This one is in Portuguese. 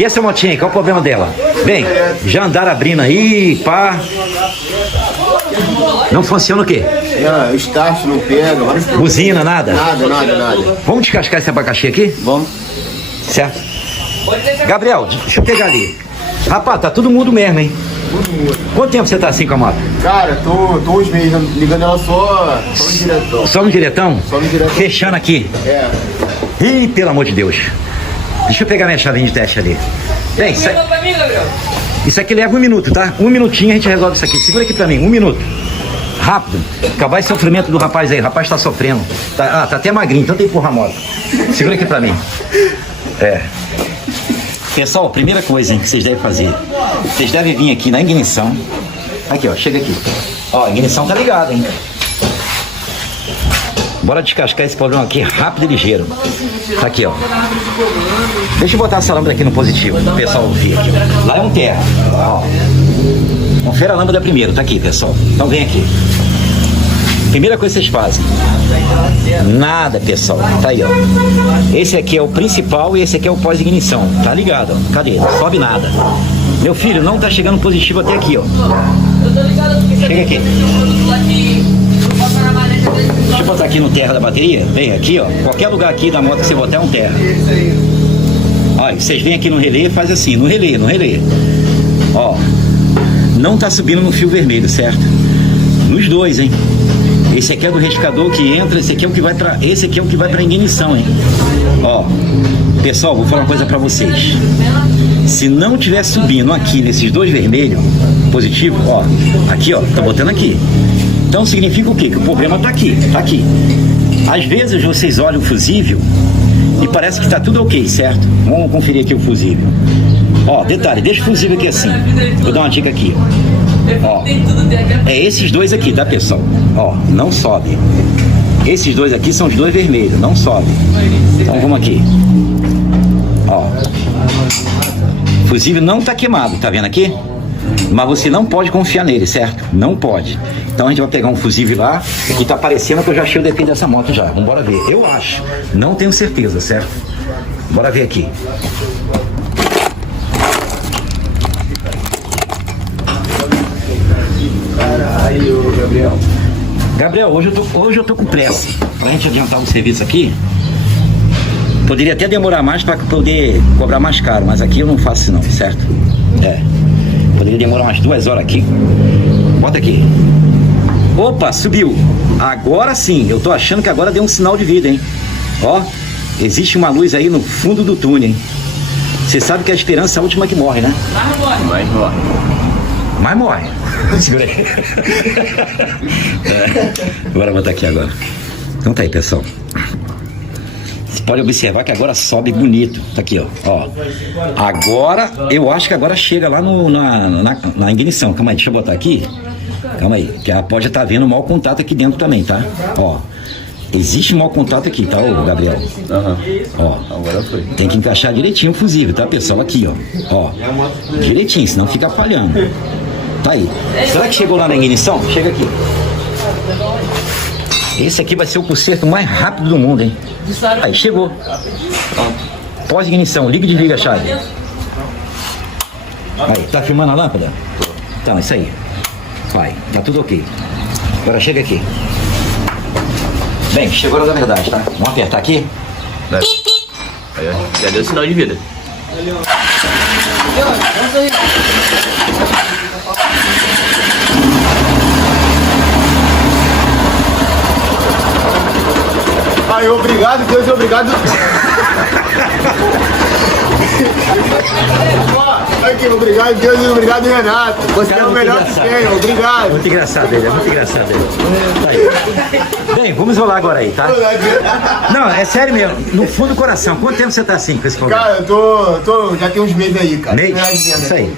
E essa motinha aí, qual é o problema dela? Bem, já andaram abrindo aí, pá. Não funciona o quê? O start não pega. Buzina, nada? Nada. Vamos descascar esse abacaxi aqui? Vamos. Certo? Gabriel, deixa eu pegar ali. Rapaz, tá todo mundo mesmo, hein? Quanto tempo você tá assim com a moto? Cara, tô uns meses ligando ela só no diretão. Só no diretão? Só no diretão. Fechando aqui. É. Ih, pelo amor de Deus. Deixa eu pegar minha chavinha de teste ali. Bem, isso aqui leva 1 minuto, tá? 1 minutinho a gente resolve isso aqui. Segura aqui pra mim, 1 minuto. Rápido. Acabar esse sofrimento do rapaz aí. O rapaz tá sofrendo. Tá até magrinho, então tem que empurrar a moto. Segura aqui pra mim. Pessoal, primeira coisa, hein, que vocês devem fazer. Vocês devem vir aqui na ignição. Aqui, ó, chega aqui. Ó, a ignição tá ligada, hein? Bora descascar esse problema aqui rápido e ligeiro. Tá aqui, ó. Deixa eu botar essa lâmpada aqui no positivo, o pessoal ouvir aqui. Lá é um terra, ó. Confere a lâmpada primeiro, tá aqui, pessoal. Então vem aqui. Primeira coisa que vocês fazem. Nada, pessoal. Tá aí, ó. Esse aqui é o principal e esse aqui é o pós-ignição. Tá ligado, ó. Cadê? Não sobe nada. Meu filho, não tá chegando positivo até aqui, ó. Chega aqui. Deixa eu botar aqui no terra da bateria. Vem aqui, ó. Qualquer lugar aqui da moto que você botar é um terra. Olha, vocês vêm aqui no relé e faz assim, no relé. Ó. Não tá subindo no fio vermelho, certo? Nos dois, hein? Esse aqui é do retificador que entra, esse aqui é o que vai pra ignição, hein? Ó, pessoal, vou falar uma coisa pra vocês. Se não tiver subindo aqui nesses dois vermelhos, positivo, ó, aqui, ó, tá botando aqui. Então significa o quê? Que o problema tá aqui. Às vezes vocês olham o fusível e parece que tá tudo ok, certo? Vamos conferir aqui o fusível. Ó, detalhe, deixa o fusível aqui assim. Vou dar uma dica aqui, ó. É esses dois aqui, tá, pessoal? Ó, não sobe. Esses dois aqui são os dois vermelhos, não sobe. Então vamos aqui. Ó. O fusível não tá queimado, tá vendo aqui? Mas você não pode confiar nele, certo? Não pode. Então a gente vai pegar um fusível lá e tá parecendo que eu já achei o defeito dessa moto já. Vambora ver. Eu acho. Não tenho certeza, certo? Bora ver aqui. Caralho, Gabriel. Gabriel, hoje eu tô com pressa. Pra gente adiantar o serviço aqui, poderia até demorar mais para poder cobrar mais caro, mas aqui eu não faço isso não, certo? Poderia demorar umas 2 horas aqui. Bota aqui. Opa, subiu. Agora sim, eu tô achando que agora deu um sinal de vida, hein? Ó, existe uma luz aí no fundo do túnel, hein? Você sabe que a esperança é a última que morre, né? Mas morre. Segura aí. Bora botar aqui agora. Então tá aí, pessoal. Você pode observar que agora sobe bonito. Tá aqui, ó. Agora, eu acho que agora chega lá na ignição. Calma aí, deixa eu botar aqui. Calma aí, que ela pode estar vendo mau contato aqui dentro também, tá? Ó. Existe mau contato aqui, tá, ô Gabriel? Ó. Agora foi. Tem que encaixar direitinho o fusível, tá, pessoal? Aqui, ó. Direitinho, senão fica falhando. Tá aí. Será que chegou lá na ignição? Chega aqui. Esse aqui vai ser o conserto mais rápido do mundo, hein? Aí, chegou. Pós-ignição, liga e desliga a chave. Aí, tá filmando a lâmpada? Então, isso aí. Vai, tá tudo ok. Agora chega aqui. Bem, chegou a hora da verdade, tá? Vamos apertar aqui? Aí, ó, já deu sinal de vida. Ai, obrigado, Deus, obrigado. Aqui, obrigado, Deus, e obrigado, Renato. Você Cara, é o melhor que tem, obrigado. Muito engraçado ele, é muito engraçado ele. Tá aí. Bem, vamos rolar agora aí, tá? Não, é sério mesmo, no fundo do coração. Quanto tempo você tá assim com esse problema? Cara, eu tô já tem uns meses aí, cara. Mês? Isso aí.